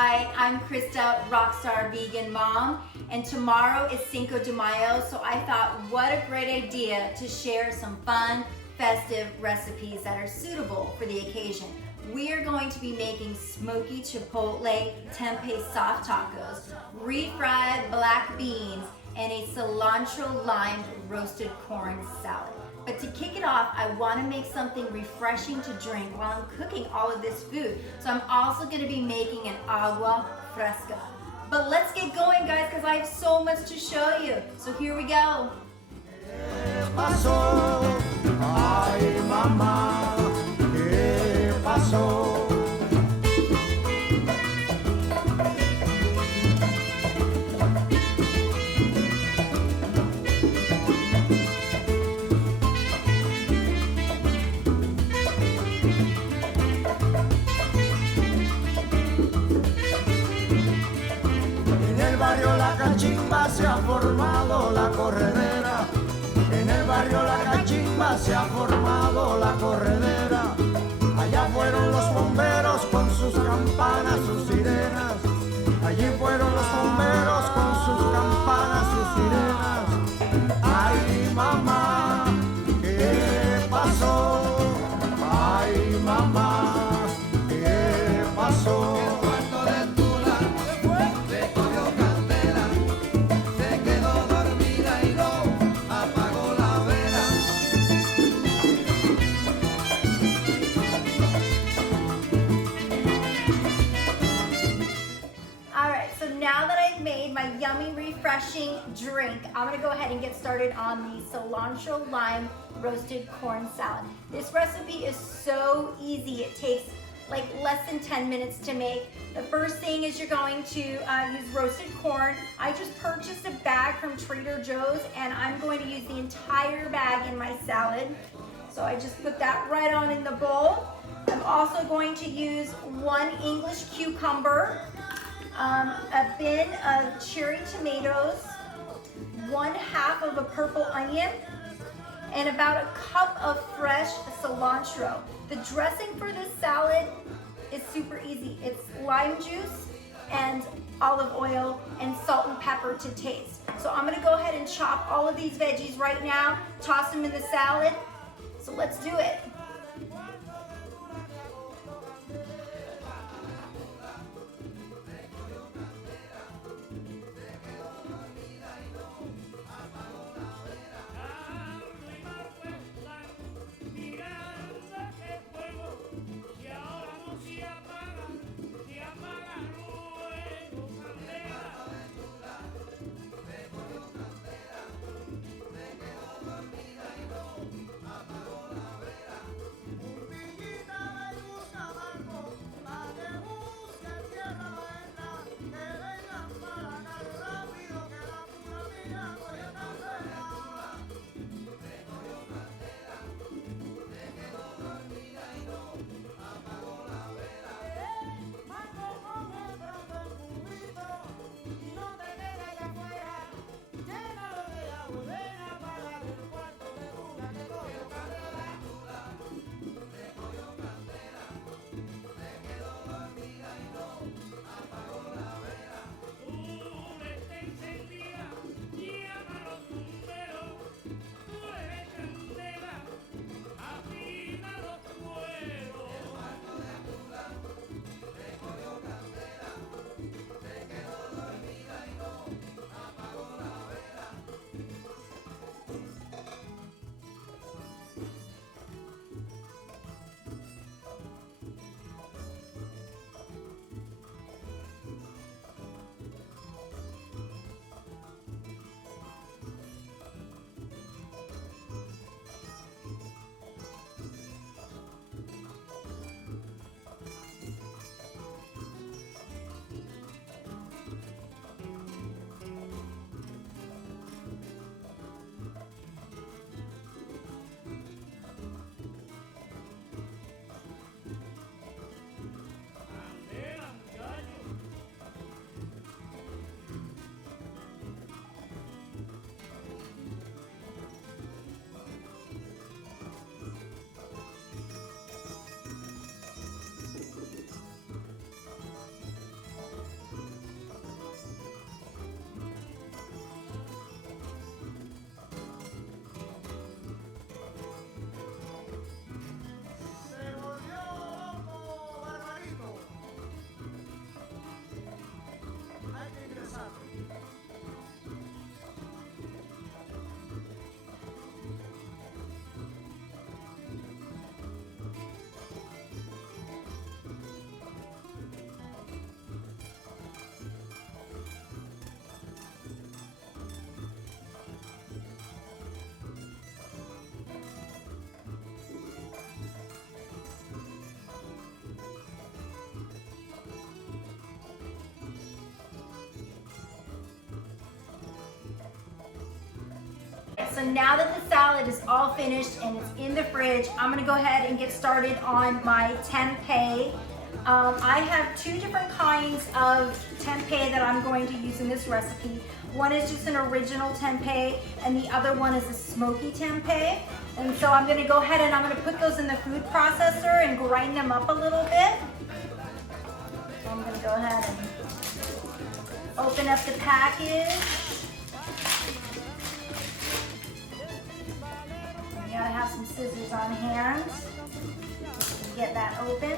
Hi, I'm Krista, Rockstar Vegan Mom, and tomorrow is Cinco de Mayo, so I thought what a great idea to share some fun, festive recipes that are suitable for the occasion. We are going to be making smoky chipotle tempeh soft tacos, refried black beans, and a cilantro lime roasted corn salad. But to kick it off, I want to make something refreshing to drink while I'm cooking all of this food. So I'm also going to be making an agua fresca. But let's get going, guys, because I have so much to show you. So here we go. ¿Qué pasó? Ay, mamá, ¿qué pasó? En el barrio La Cachimba se ha formado la corredera. En el barrio La Cachimba se ha formado la corredera. Allá fueron los bomberos con sus campanas, sus sirenas. Allí fueron los bomberos con sus campanas, sus sirenas. Ay, mamá, ¿qué pasó? Ay, mamá, ¿qué pasó? My yummy, refreshing drink, I'm gonna go ahead and get started on the cilantro lime roasted corn salad. This recipe is so easy. It takes like less than 10 minutes to make. The first thing is you're going to use roasted corn. I just purchased a bag from Trader Joe's and I'm going to use the entire bag in my salad. So I just put that right on in the bowl. I'm also going to use 1 English cucumber, a bin of cherry tomatoes, 1/2 of a purple onion, and about a cup of fresh cilantro. The dressing for this salad is super easy. It's lime juice and olive oil and salt and pepper to taste. So I'm gonna go ahead and chop all of these veggies right now, toss them in the salad. So let's do it. so now that the salad is all finished and it's in the fridge, I'm gonna go ahead and get started on my tempeh. I have two different kinds of tempeh that I'm going to use in this recipe. One is just an original tempeh, and the other one is a smoky tempeh. And so I'm gonna go ahead and I'm gonna put those in the food processor and grind them up a little bit. So I'm gonna go ahead and open up the package. You gotta have some scissors on hand to get that open.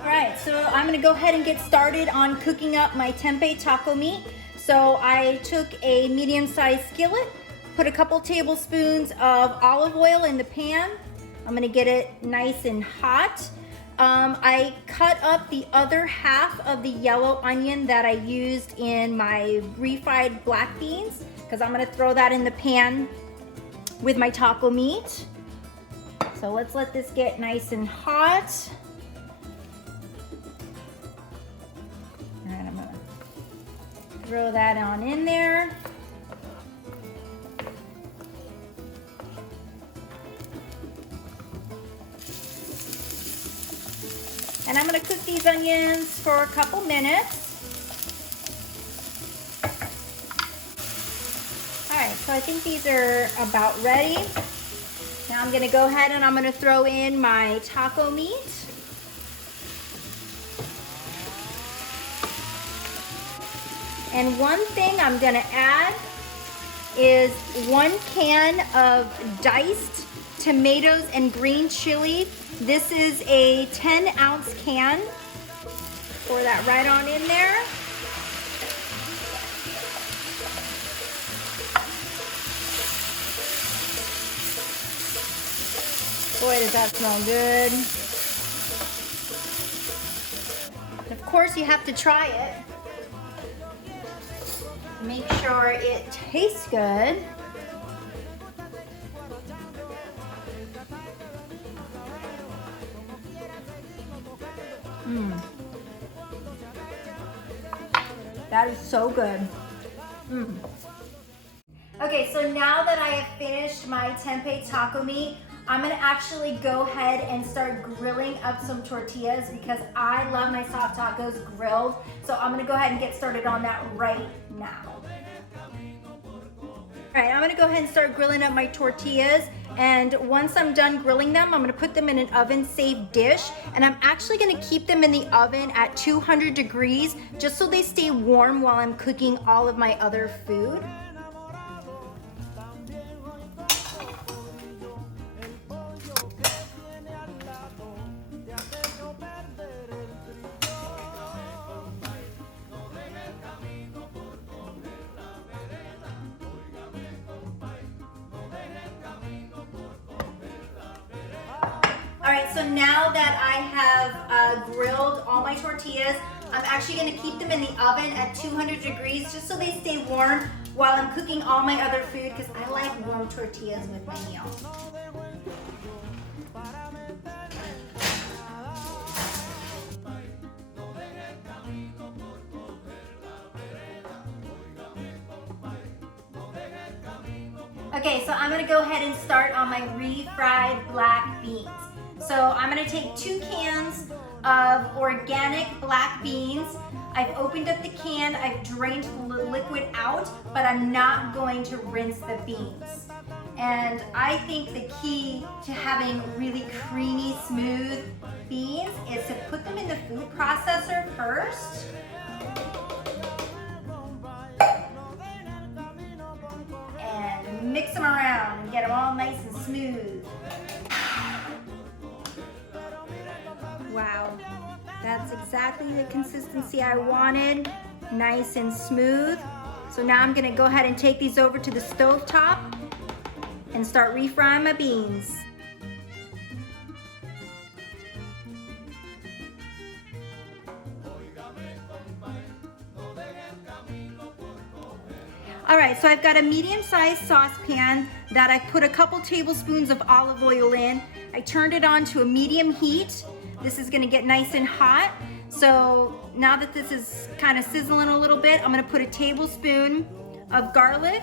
Alright, so I'm gonna go ahead and get started on cooking up my tempeh taco meat. So I took a medium-sized skillet, put a couple tablespoons of olive oil in the pan. I'm gonna get it nice and hot. I cut up the other half of the yellow onion that I used in my refried black beans, because I'm gonna throw that in the pan with my taco meat. So let's let this get nice and hot. And I'm gonna throw that on in there. And I'm gonna cook these onions for a couple minutes. All right, so I think these are about ready. Now I'm gonna go ahead and I'm gonna throw in my taco meat. And one thing I'm gonna add is 1 can of diced tomatoes and green chili. This is a 10-ounce can. Pour that right on in there. Boy, does that smell good. Of course, you have to try it. Make sure it tastes good. That is so good. Okay, so now that I have finished my tempeh taco meat, I'm gonna actually go ahead and start grilling up some tortillas because I love my soft tacos grilled. So I'm gonna go ahead and get started on that right now. All right, I'm gonna go ahead and start grilling up my tortillas. And once I'm done grilling them, I'm gonna put them in an oven-safe dish. And I'm actually gonna keep them in the oven at 200 degrees just so they stay warm while I'm cooking all of my other food. right, so now that I have grilled all my tortillas, I'm actually gonna keep them in the oven at 200 degrees just so they stay warm while I'm cooking all my other food, because I like warm tortillas with my meal. Okay, so I'm gonna go ahead and start on my refried black beans. So I'm gonna take 2 cans of organic black beans. I've opened up the can, I've drained the liquid out, but I'm not going to rinse the beans. And I think the key to having really creamy, smooth beans is to put them in the food processor first. And mix them around and get them all nice and smooth. Wow, that's exactly the consistency I wanted, nice and smooth. So now I'm gonna go ahead and take these over to the stove top and start refrying my beans. All right, so I've got a medium-sized saucepan that I put a couple tablespoons of olive oil in. I turned it on to a medium heat. This is gonna get nice and hot. So now that this is kind of sizzling a little bit, I'm gonna put a tablespoon of garlic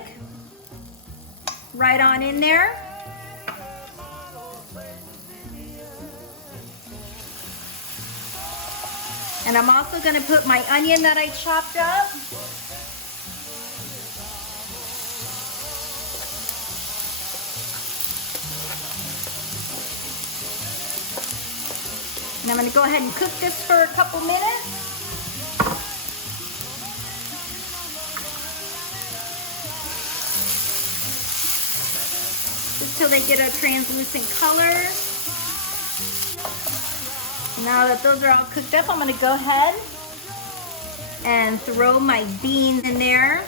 right on in there. And I'm also gonna put my onion that I chopped up. And I'm gonna go ahead and cook this for a couple minutes. Just till they get a translucent color. Now that those are all cooked up, I'm gonna go ahead and throw my beans in there.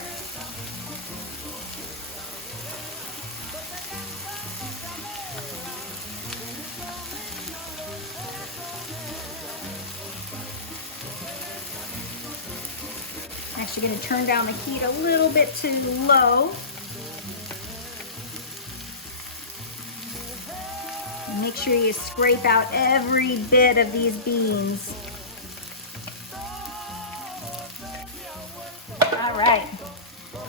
Actually going to turn down the heat a little bit too low. And make sure you scrape out every bit of these beans. All right,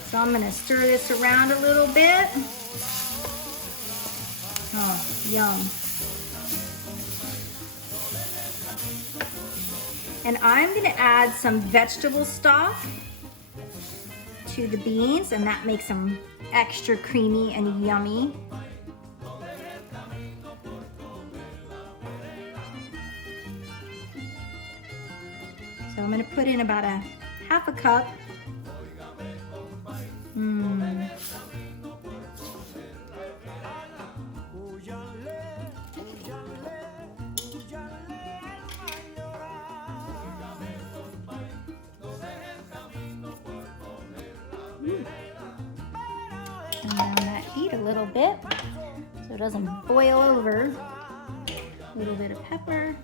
so I'm going to stir this around a little bit. Oh, yum. And I'm going to add some vegetable stock to the beans, and that makes them extra creamy and yummy. So I'm going to put in about a half a cup. Turn down that heat a little bit so it doesn't boil over. A little bit of pepper.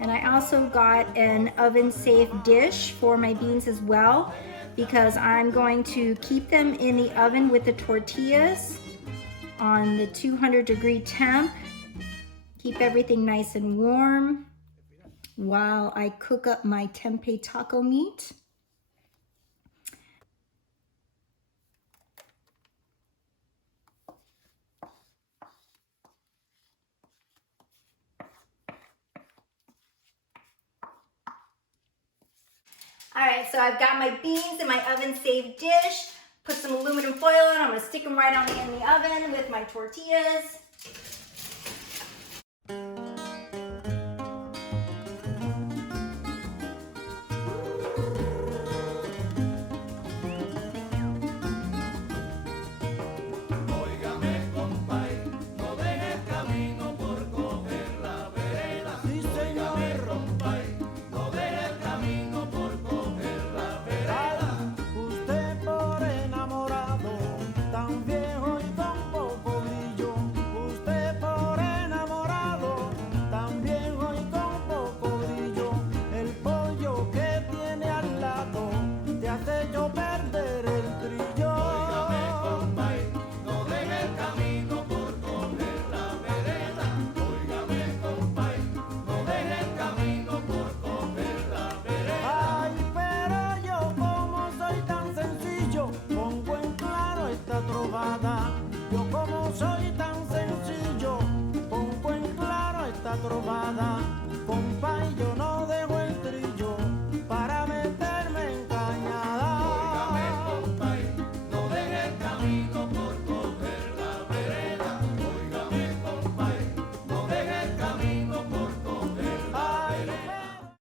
And I also got an oven-safe dish for my beans as well, because I'm going to keep them in the oven with the tortillas on the 200-degree temp. Keep everything nice and warm while I cook up my tempeh taco meat. All right, so I've got my beans in my oven-safe dish. Put some aluminum foil in. I'm gonna stick them right on in the oven with my tortillas.